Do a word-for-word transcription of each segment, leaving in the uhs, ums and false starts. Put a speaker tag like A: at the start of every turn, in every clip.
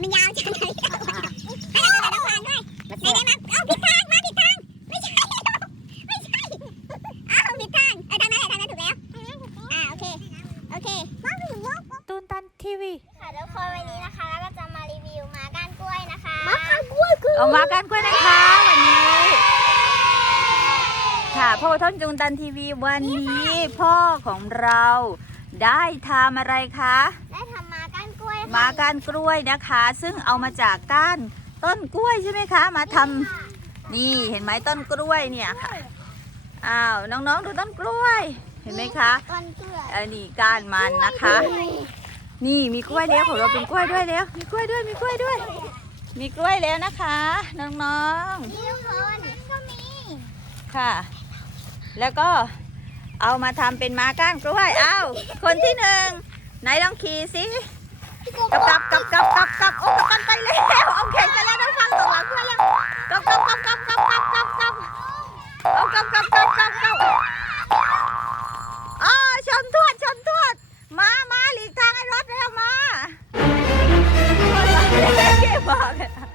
A: มันยาวจังเลยให้เราเดินทางด้วยไหนไหนมาเอาผิดทางมาผิดทางไม่ใช่ไม่ใช่อ้าวผิดทางเออทางนั้นทางนั้นถูกแล้วอ่าโอเคโอเค
B: ตูนตันทีวี
A: ค่ะทุกคนวันนี้นะคะเราก็จะมารีวิวม้าก้านกล้วยนะคะม้าก้านกล้วยคือ
B: เอามากันกล้วยนะคะวันนี้ค่ะพ่อท่านตูนตันทีวีวันนี้พ่อของเราได้ทำอะไรคะ
A: ได้ทำม้าก้านกล้วย
B: ม้าก้านกล้วยนะคะ ซึ่งเอามาจากก้านต้นกล้วยใช่ไหมคะมาทำนี่เห็นไหมต้นกล้วยเนี่ยค่ะอ้าวน้องๆดูต้นกล้วยเห็นไหมคะ
A: ต้นกล้วย
B: อันนี้ก้านมันนะคะนี่มีกล้วยแล้วของเราเป็นกล้วยด้วยแล้วมีกล้วยด้วยมีกล้วยด้วยมีกล้วยแล้วนะคะน้องๆ
A: นี่ทุกคนก็มี
B: ค่ะแล้วก็เอามาทำเป็นม้าก้านกล้วยอ้าวคนที่หนึ่งไหนลองขี่สิกับกับกับกับกับกับโอ้กับกันไปแล้วเอาแข่งกันแล้วนะฟังตัวหลังเพื่อนแล้วกับกับกับกับกับกับกับกับเอากับกับกับกับกับอ๋อชนทวดชนทวดมามาหลีกทางให้รถเร็วมาเก็บบอก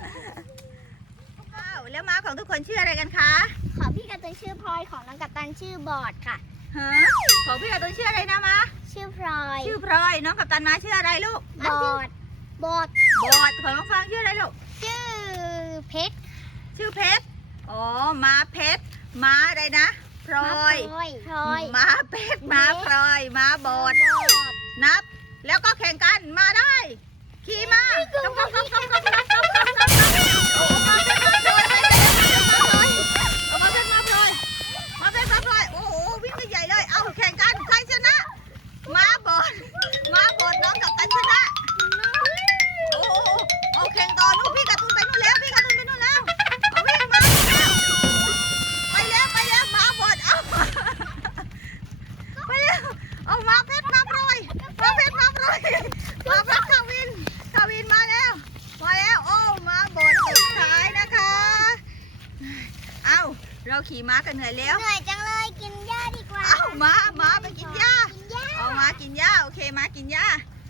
B: อ้าวแล้วม้าของทุกคนชื่ออะไรกันคะ
A: ของพี่การ์ตูนชื่อพลอยของน้องกัปตันชื่อบอดค่ะ
B: ฮะของพี่การ์ตูนชื่ออะไรนะมา
A: ชื่อพลอย
B: ชื่อพลอยน้องกัปตันมาชื่ออะไรลูก
A: บอดบอด
B: บอดของน้องฟางชื่ออะไรลูก
A: ชื่อเพชร
B: ชื่อเพชรอ๋อม้าเพชรม้าอะไรนะพลอย
A: พลอย
B: ม้าเพชรม้าพลอยม้าบอดนับแล้วก็แข่งกันมาได้ขี่มากับกับกับกับกับกับกับกับกับมาเพชรมาพลอยมาเพชรมาพลอยมาเพชรมาพลอยโอ้โหวิ่งใหญ่เลยเอาแข่งกันใครชนะม้าบอดม้าบอดน้องกัปตันชนะโอ้โหเอาแข่งต่อนู่นพี่การ์ตูนไปนู่นแล้วพี่การ์ตูนไปนู่นแล้วเอาวิ่งมาไปแล้วไปแล้วม้าบอดเอาไปแล้วเอาม้าเพชรมาพลอยม้าเพชรมาพลอยม้าเพชรคาวินคาวินมาแล้วมาแล้วโอ้ม้าบอดสุดท้ายนะคะเอาเราขี่ม้ากันเหนื่อยแล้ว
A: เหนื่อยจังเลยกินหญ้าดีกว่า
B: เอาม้าม้าไปกินหญ้าเอาม้ากินหญ้าโอเคม้ากินหญ้า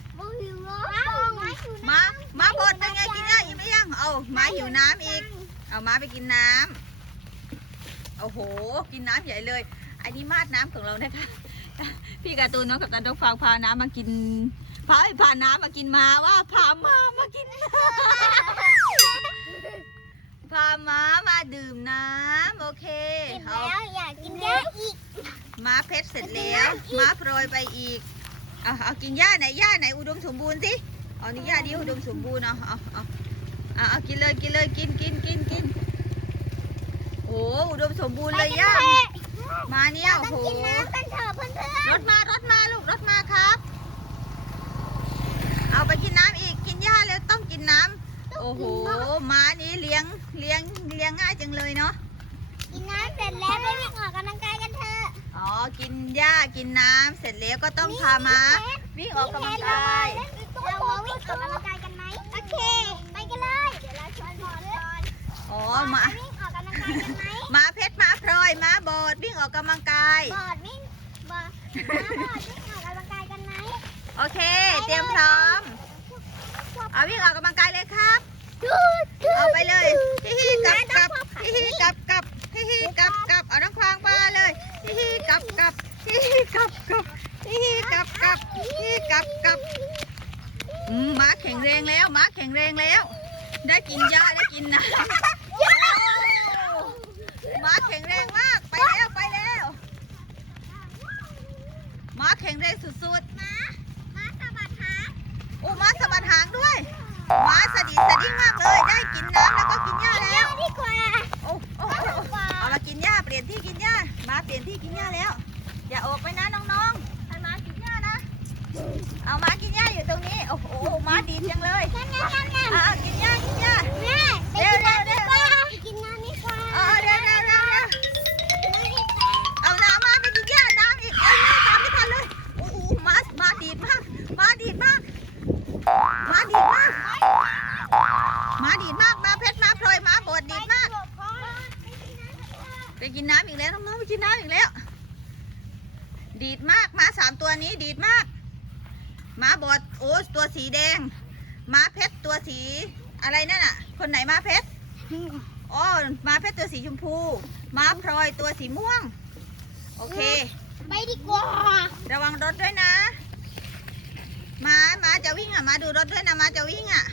B: ม้าม้าบดเป็นไงกินหญ้ายังไม่ยังเอาม้าหิวน้ำอีกเอาม้าไปกินน้ำโอ้โหกินน้ำใหญ่เลยอันนี้มาดน้ำของเรานะคะพี่การ์ตูนน้องกับตาดกฟางพาน้ำมากินพาพาน้ำมากินมาว่าพาม้ามากินพาม้ามาดื่มน้ำโอเค
A: กินแล้วอยากกินหญ้าอีก
B: ม้าเพชรเสร็จแล้วม้าโปรยไปอีกเอาเอากินหญ้าไหนหญ้าไหนอุดมสมบูรณ์สิเอานี่หญ้าดีอุดมสมบูรณ์เอาเอาเอาเอาเอากินเลยกินเลยกินกินกินกินโอ้อุดมสมบูรณ์เลยหญ้ามาเนี่ยโอ้โหรถมารถมาลูกรถมาครับเอาไปกินน้ำอีกกินหญ้าแล้วต้องกินน้ำโอ้โหม้านี้เลี้ยงเลี้ยงเลี้ยงง่ายจังเลยเนาะ
A: กินน้ำเสร็จแล้วไปวิ่งออกกำลังกายกันเถอะ
B: อ๋อกินหญ้ากินน้ำเสร็จแล้วก็ต้องพาม้าวิ่งออกกำลังกาย
A: เรามาวิ่งออกกำลังกายกันไหมโอเคไปกันเลยเดี๋ยวเราชวนบอดเลย
B: อ๋อมา
A: วิ่งออกกำลังกายกันไหม
B: ม้าเพชรม้าพลอยม้าบอดวิ่งออกกำลังกาย
A: บอดวิ่งบอดม้าบอดวิ่งออกกำลังกายกันไหม
B: โอเคเตรียมพร้อมเอาวิ่งออกกำลังกายเลยครับเอาไปเลยฮิฮิกับกับฮิฮิกับกับฮิฮิกับกับเอาน้องควางมาเลยฮิฮิกับกับฮิฮิกับกับฮิฮิกับกับฮิฮิกับกับอืมม้าแข็งแรงแล้วม้าแข็งแรงแล้วได้กินหญ้าได้กินน้ำม้าแข็งแรงมากไปแล้วไปแล้วม้าแข็งแรงสุดๆ
A: ม้าม้าสะบัดหาง
B: โอ้ม้าสะบัดหางด้วยม้าสะดิดสะดิ้งมากเลยได้กินน้ำแล้วก็กินหญ้าแล้ว
A: ดีกว่า
B: โอ้โอ้เอามากินหญ้าเปลี่ยนที่กินหญ้าม้าเปลี่ยนที่กินหญ้าแล้วอย่าออกไปนะน้องๆให้ม้ากินหญ้านะเอาม้ากินหญ้าอยู่ตรงนี้โอ้โหม้าดีจังเลยอ่ากินหญ้ากินหญ้า
A: แม่เร็วเร็วเร็วกินน้ำนี่ค่ะ
B: เออเร็วเร็วเร็วเร็วเอาน้ำมาไปกินหญ้าน้ำอีกเอ้ยตามไม่ทันเลยโอ้โหม้าม้าดีมากม้าดีมากม้าดีมากม้าดีมากม้าเพชรม้าพลอยม้าบดดีมากไปกินน้ำอีกแล้วน้องๆไปกินน้ำอีกแล้วดีดมากม้าสามตัวนี้ดีดมากม้าบดโอ้ตัวสีแดงม้าเพชรตัวสีอะไรนั่นน่ะคนไหนม้าเพชรอ๋อม้าเพชรตัวสีชมพูม้าพลอยตัวสีม่วงโอเค
A: ไปดีกว่า
B: ระวังรถด้วยนะม้าม้าจะวิ่งอ่ะมาดูรถด้วยนะม้าจะวิ่งอ่ะ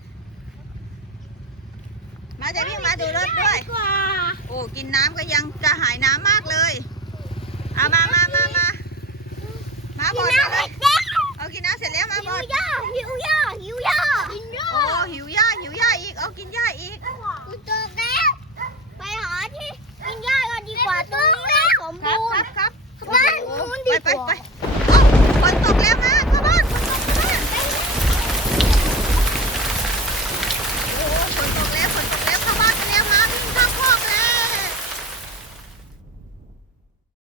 B: ม้าจะวิ่งมาดูรถด้วย
A: กว่า
B: โอ้กินน้ำก็ยังจะหายน้ำมากเลยเอามามามามามาบดมาเลยเอากินน้ำเสร็จแล้วมาบ
A: หิว
B: ด
A: ย่าหิวย่าหิวย่าหิวย่า
B: โอ้หิว